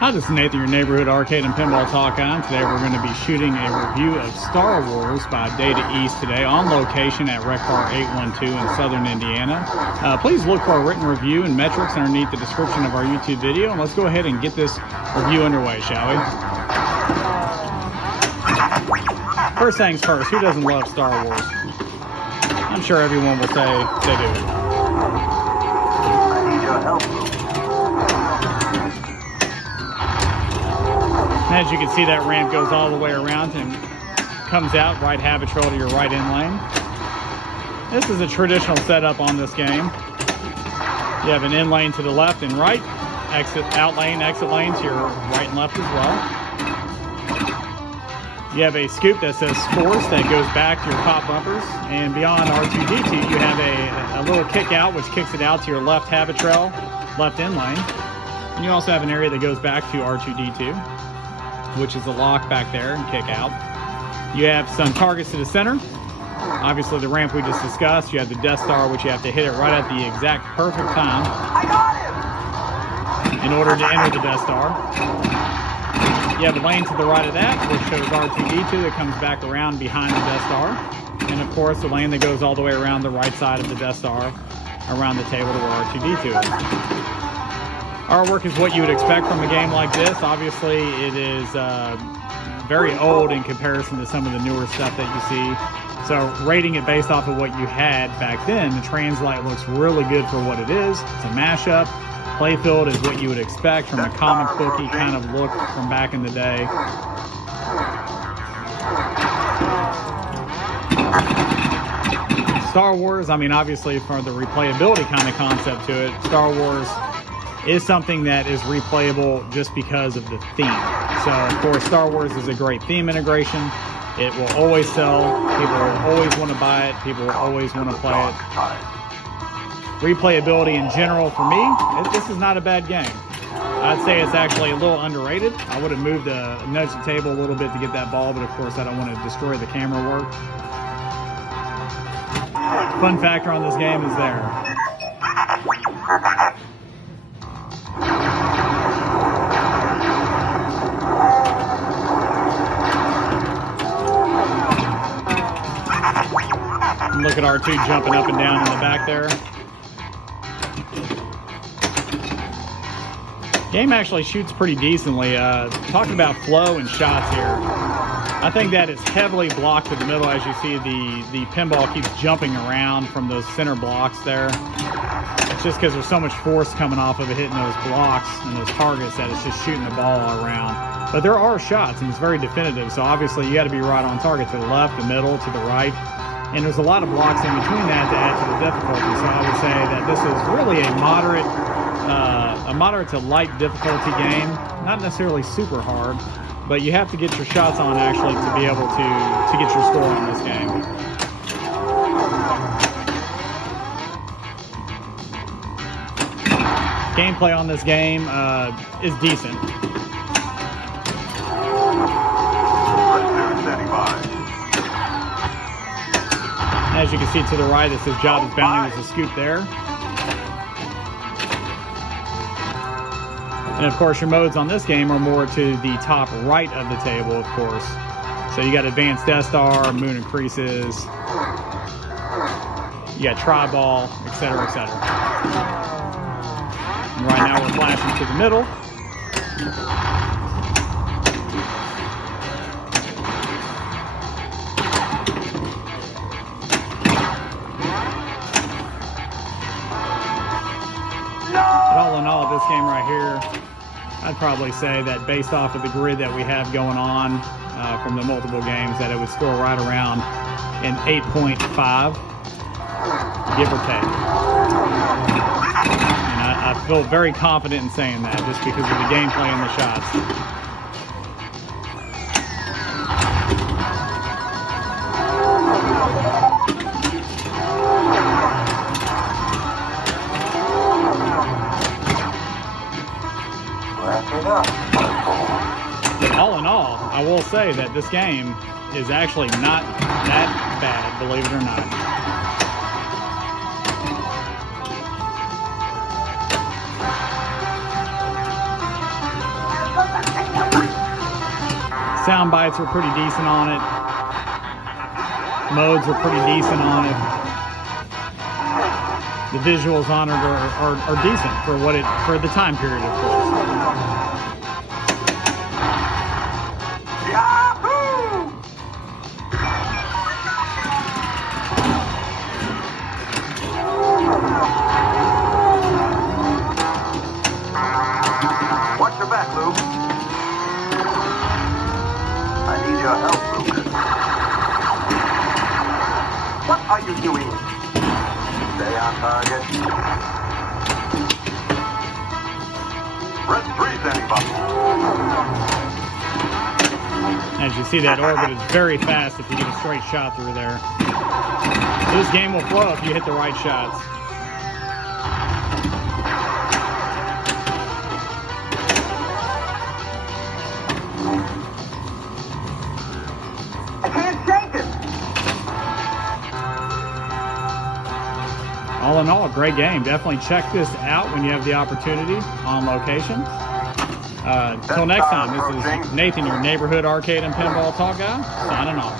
Hi, this is Nathan, your neighborhood arcade and pinball talk on. Today we're going to be shooting a review of Star Wars by Data East today on location at Rec Bar 812 in southern Indiana. Please look for a written review and metrics underneath the description of our YouTube video. And let's go ahead and get this review underway, shall we? First things first, who doesn't love Star Wars? I'm sure everyone will say they do. As you can see, that ramp goes all the way around and comes out right habitual to your right in lane. This is a traditional setup on this game. You have an in lane to the left and right, out lane, exit lane to your right and left as well. You have a scoop that says Force that goes back to your top bumpers, and beyond R2-D2 you have a little kick out which kicks it out to your left habitual, left in lane. And you also have an area that goes back to R2-D2. Which is a lock back there and kick out. You have some targets to the center. Obviously the ramp we just discussed. You have the Death Star, which you have to hit it right at the exact perfect time in order to enter the Death Star. You have a lane to the right of that, which shows R2-D2 that comes back around behind the Death Star. And of course the lane that goes all the way around the right side of the Death Star around the table to where R2-D2 is. Artwork is what you would expect from a game like this. Obviously, it is very old in comparison to some of the newer stuff that you see. So rating it based off of what you had back then, the Translite looks really good for what it is. It's a mashup. Playfield is what you would expect from a comic booky kind of look from back in the day. Star Wars, I mean, obviously for the replayability kind of concept to it, Star Wars is something that is replayable just because of the theme. So of course Star Wars is a great theme integration. It will always sell. People will always want to buy it. People will always want to play it. Replayability in general for me, this is not a bad game. I'd say it's actually a little underrated. I would have moved nudged the table a little bit to get that ball, but of course I don't want to destroy the camera work. Fun factor on this game is there. Look at R2 jumping up and down in the back there. Game actually shoots pretty decently. Talking about flow and shots here. I think that it's heavily blocked to the middle. As you see, the pinball keeps jumping around from those center blocks there. It's just because there's so much force coming off of it hitting those blocks and those targets that it's just shooting the ball all around. But there are shots and it's very definitive. So obviously you got to be right on target to the left, the middle, to the right. And there's a lot of blocks in between that to add to the difficulty. So I would say that this is really a moderate to light difficulty game. Not necessarily super hard, but you have to get your shots on actually to be able to get your score on this game. Gameplay on this game is decent. As you can see to the right, it says Jabba's Bounty was a scoop there. And of course your modes on this game are more to the top right of the table, of course. So you got Advanced Death Star, Moon and Creases, you got Tri-Ball, etc., etc. And right now we're flashing to the middle. All in all, this game right here, I'd probably say that based off of the grid that we have going on from the multiple games, that it would score right around an 8.5, give or take. And I feel very confident in saying that just because of the gameplay and the shots. All in all, I will say that this game is actually not that bad, believe it or not. Sound bites are pretty decent on it. Modes are pretty decent on it. The visuals on it are decent for the time period, of course. Yahoo! Watch your back, Luke. I need your help, Luke. What are you doing? Stay on target. Press 3, standing by. As you see, that orbit is very fast if you get a straight shot through there. This game will flow if you hit the right shots. I can't shake it. All in all, a great game. Definitely check this out when you have the opportunity on location. Until next time, this is Nathan, your neighborhood arcade and pinball talk guy, signing off.